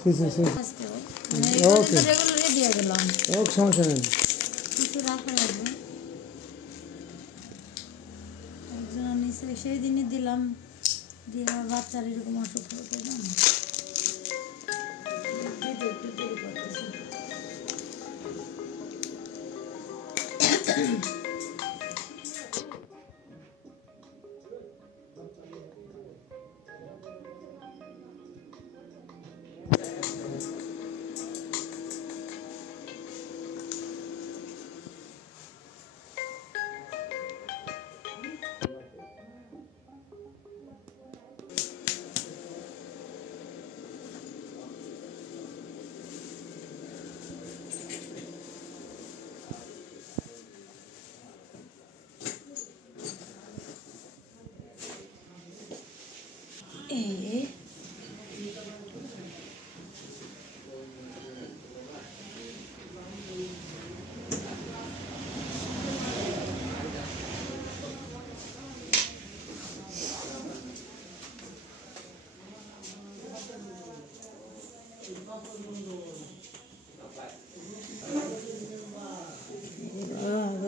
জি জি জি ওকে রেগুলারই দিয়ে দিলাম ওকে সমস্যা নেই কিছু রাখা লাগবে একজন নিচে সেই দিনই দিলাম দিয়ে বাচ্চার এরকম অসুখ হতে না একটু দেরি করতেছি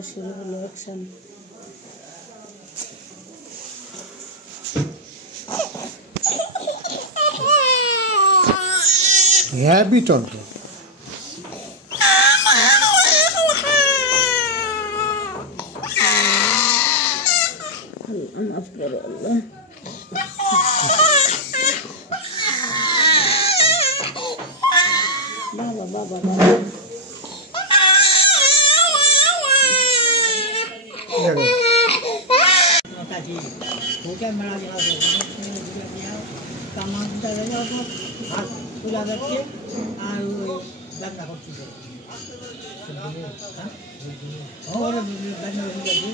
শুরু হলো অ্যাকশন হ্যাবি টন্ট মাফ করো আল্লাহ বাবা বাবা বাবা होटल में लगा दो सामान डाले जाओ तो हाथ खुला करके और लगा करती है और बनने लगी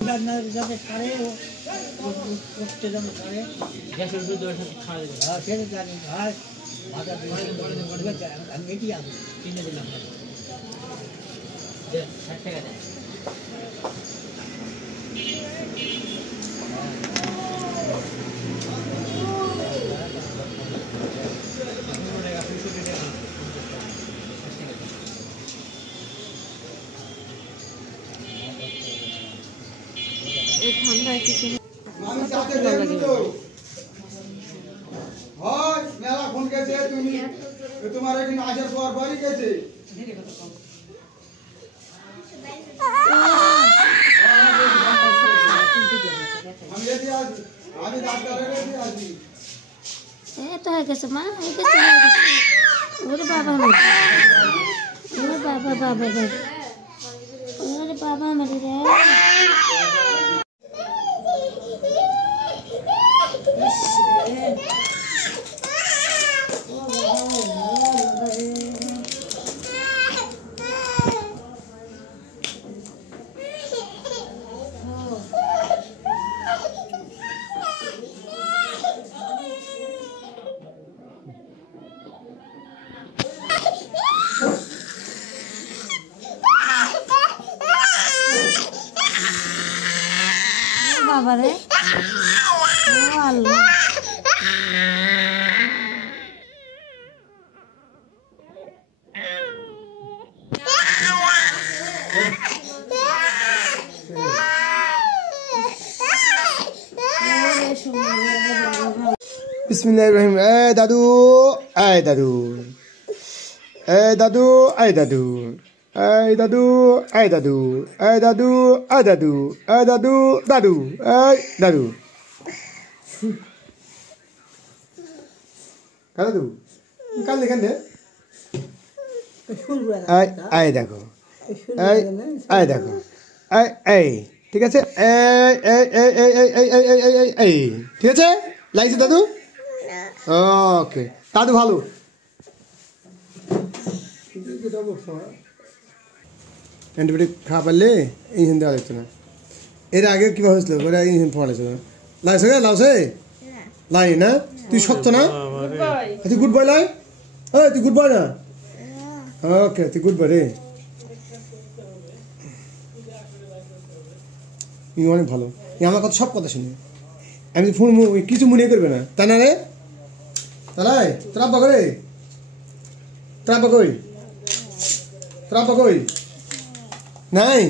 बनने जब सारे उसके जब सारे जैसे दूध और सब खा ले हां फिर जाने हां आधा अंगेठी आ तीन दिन लगा ये अच्छा है ঠান্ডায় কিছু মেলা ফোন গেছে তুমি তোমার এখানে আসার পর বাড়ি গেছে আমি ডাক্তারের কাছে আসি তো হয়ে গেছে মা ওরে বাবা ওরে বাবা বাবা ওরে বাবা মেরে রে বাবা রে ও আল্লাহ বিসমিল্লাহির রহমানির দাদু আয় দাদু এই দাদু আয় দাদু এই দাদু এই দাদু এই দাদু এই দাদু এই দাদু দাদু এই দাদু দাদু কান্দে কান্দে এই এই দেখো এই এই দেখো এই এই ঠিক আছে এই এই এই এই এই এই এই এই এই ঠিক আছে লাগছে দাদু ওকে দাদু ভালো অ্যান্টিবায়োটিক খাওয়া পারলে ইনজেকশন দেওয়া যাচ্ছে না এর আগে কীভাবে হয়েছিল ওরা ইনজেকশন খাওয়া লাগছিল লাগছে গে লাউসে লাই না তুই শক্ত না তুই গুড বয় লাই ওই তুই গুড বয় না ওকে তুই গুড বয় রে অনেক ভালো আমার কথা সব কথা শুনি আমি ফোন কিছু মনে করবে না তা না রে Talai, trapa koi. Trapa koi. Trapa koi. Nai.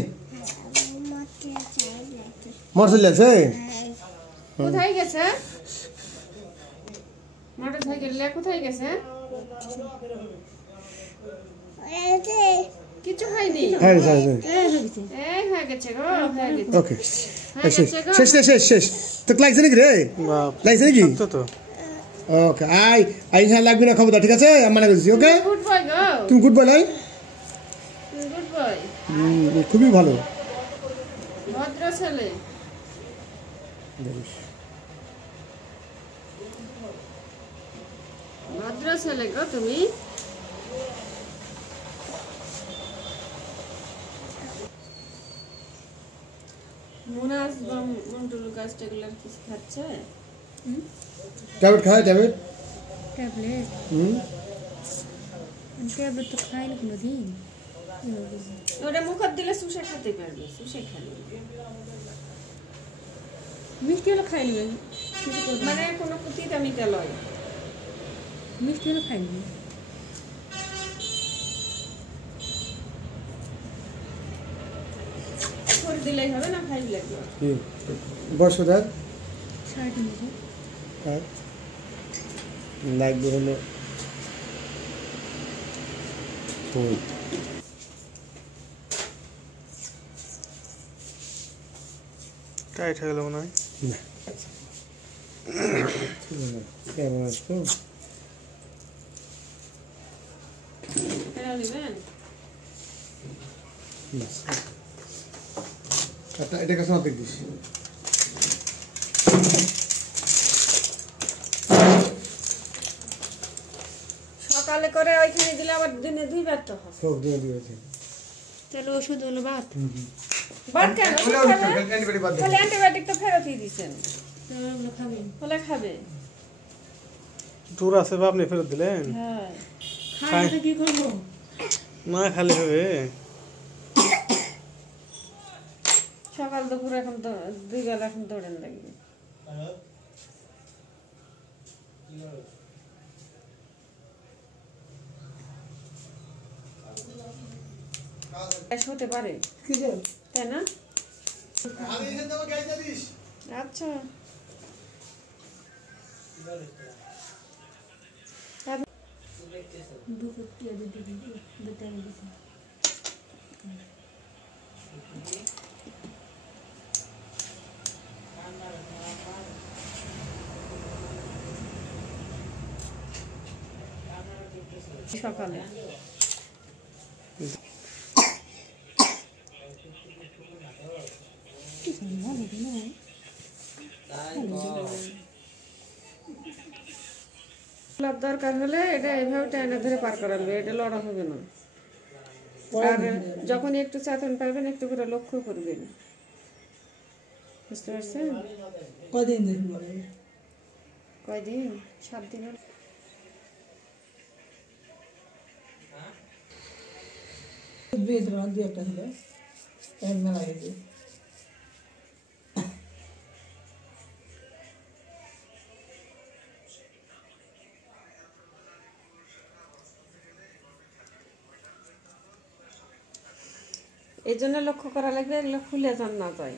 Motor লাগছে কোথায় গেছে মোটরসাইকেল নিয়ে কোথায় গেছে কিছু হয়নি হ্যাঁ হয়ে গেছে গো হয়ে গেছে ওকে শেষ তো লাগছে নাকি রে লাগছে নাকি তো ওকে আই লাগবে না খবরদার ঠিক আছে আমি মানা করছি ওকে গুড বয় গো তুমি গুড বয় লাই গুড বয় খুবই ভালো ভদ্র ছেলে ভদ্র ছেলে গো তুমি মুনাস বা মন্টুর গাছটা গুলো কিছু খাচ্ছে ট্যাবলেট খায় ট্যাবলেট ট্যাবলেট ট্যাবলেট তো খাই না কোনোদিন ওটা মুখত দিলে শুষে খেতে পারবে শুষে খাবে মিষ্টি হলো খাই নেবেন মানে কোনো পুঁতিটা মিটা লয় মিষ্টি হলো খাই নেবেন করে দিলেই হবে না খাই লাগবে বর্ষদার 3.5 বছর আর লাগবে হলো টাইট হয়ে গেল মনে হয় কেমন আসতো এটা কাছে না দেখিস সকালে করে ওইখানে দিলে আবার দিনে দুইবার তো হয় সব দিয়ে দিয়েছে তাহলে ওষুধ হলো বাদ বাদ কেন অ্যান্টিবায়োটিক বাদ তাহলে অ্যান্টিবায়োটিক তো ফেরতই দিছেন তাহলে ওগুলো খাবেন হলে খাবে দূর আছে বা আপনি ফেরত দিলেন হ্যাঁ খাই তো কি করবো না খালি হবে সকাল দুপুর এখন তো দুই বেলা এখন দৌড়েন লাগবে হতে পারে তাই না আচ্ছা সকালে দরকার হলে এটা এভাবে টাইনা ধরে পার করাবে এটা লড়া হবে না আর যখন একটু চেতন পাবেন একটু করে লক্ষ্য করবেন বুঝতে পারছেন কদিন কয়দিন 7 দিন দুই একটা ছিল মেলা গেছে এই জন্য লক্ষ্য করা লাগবে এগুলো খুলে যান না যায়